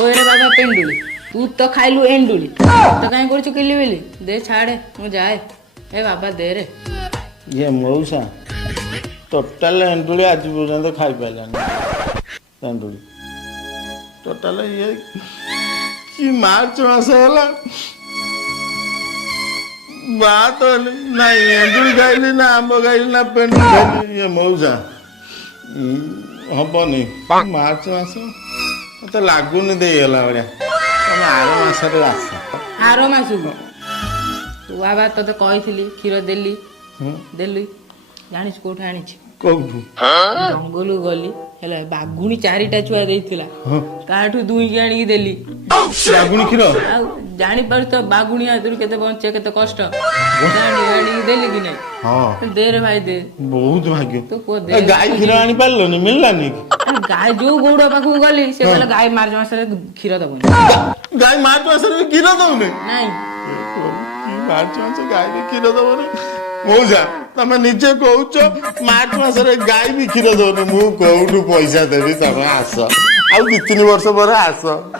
ओरे बाबा पेंडुली तू तो खाइलु एंडुली तो कहीं कर किली बिली दे छाड़े मु जाए ए बाबा दे रे ये मऊसा टोटाल एंडुली आज पर्यंत खाई पाइलानी एंडुली टोटाल ये कि मार्च मास होला बात नहीं एंडुली खाइली ना आंब खाइली ना पेंडुली खाइली ये मऊसा हबनी मार्च मास मत लगुनि देगला भाया तुम आर मसरे आस आरो मासुक तू बाबा तो कही क्षीर देली देली जानिस कोठे आनी कौठू जंगल गली हेला बागुणी चारिटा छुआ देइथिला काठू दुई आनी देली बागुणी क्षीर जानी पार तो बागुणी हाथरू केते बंचे केते कष्ट जानी आनी देली कि नहीं हां दे रे भाई दे बहुत भाग्य तो को दे गाय क्षीर आनी पारलोनी मिललानी गाय जो गौड़ पाखु गली से कहला गाय मार्च मासरे क्षीर दबो गाय मार्च मासरे क्षीर दउने नहीं मार्च मास गाय भी क्षीर दबने मौजा तमे निजे कहउछ मार्च मासरे गाय भी क्षीर दउने मु कहउठु पैसा देबी तमे आस आ 2-3 वर्ष पर आस